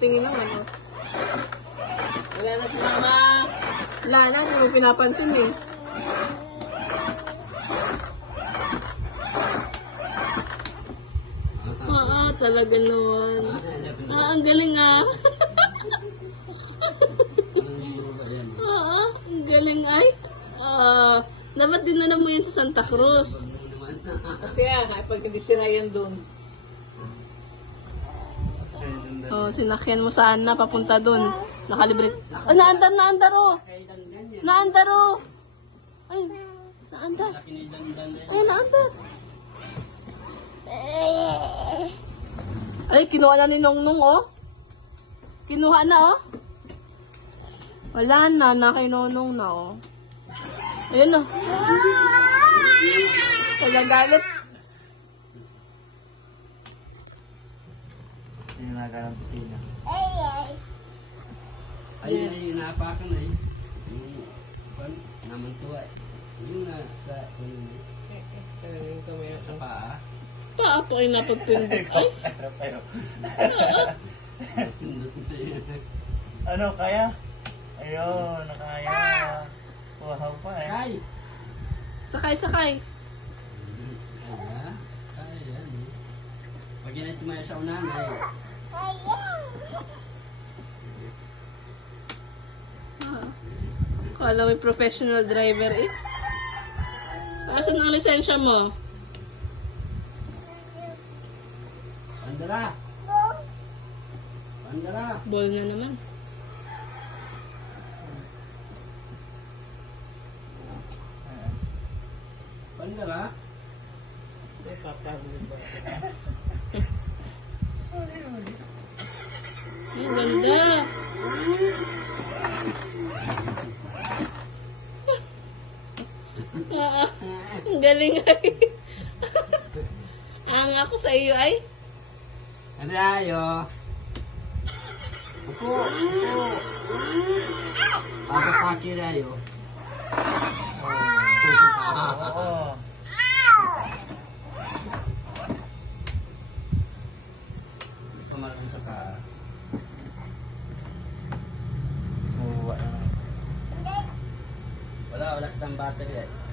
tingin naman. Oh. Wala na si Mama. Wala na, hindi mo pinapansin eh. Talaga naman. Ang galing ah. Ang galing ay. Dapat dinala mo yan sa Santa Cruz. Kaya nga, pag hindi si Ryan doon. Sinakyan mo sana papunta doon. Nakalibre. Ay, naandar oh. Naandar oh. Ay, naandar. Ay, naandar. Ay, kinuha na ni Nongnong oh. Kinuha na oh. Wala na, nakinonong na oh. Ayun na. Nagagalit. Sino nagalang kusina? Ayun na yung naapakan na eh. Yung naman tuwa eh. Yung sa sa paa. Paa po ay napagpindot. Ay, Pindot ito yun. Ano, kaya? Ayun, nakaya. Wow pa eh. Kay! sakay. Kaya? Kaya yan eh. Pag yan ay tumaya sa unahan eh. Kala may professional driver eh. Asan ang lisensya mo? Pandara! Pandara! Ball na naman. Pandara! Ay, papagod ba? Ay, ganda. Ang galing ay. Ang ako sa iyo ay. Ano tayo? Upo! Upo! Ako paki tayo. Oo. Kamalan sa paa. Suwa na. Wala kitang battery eh.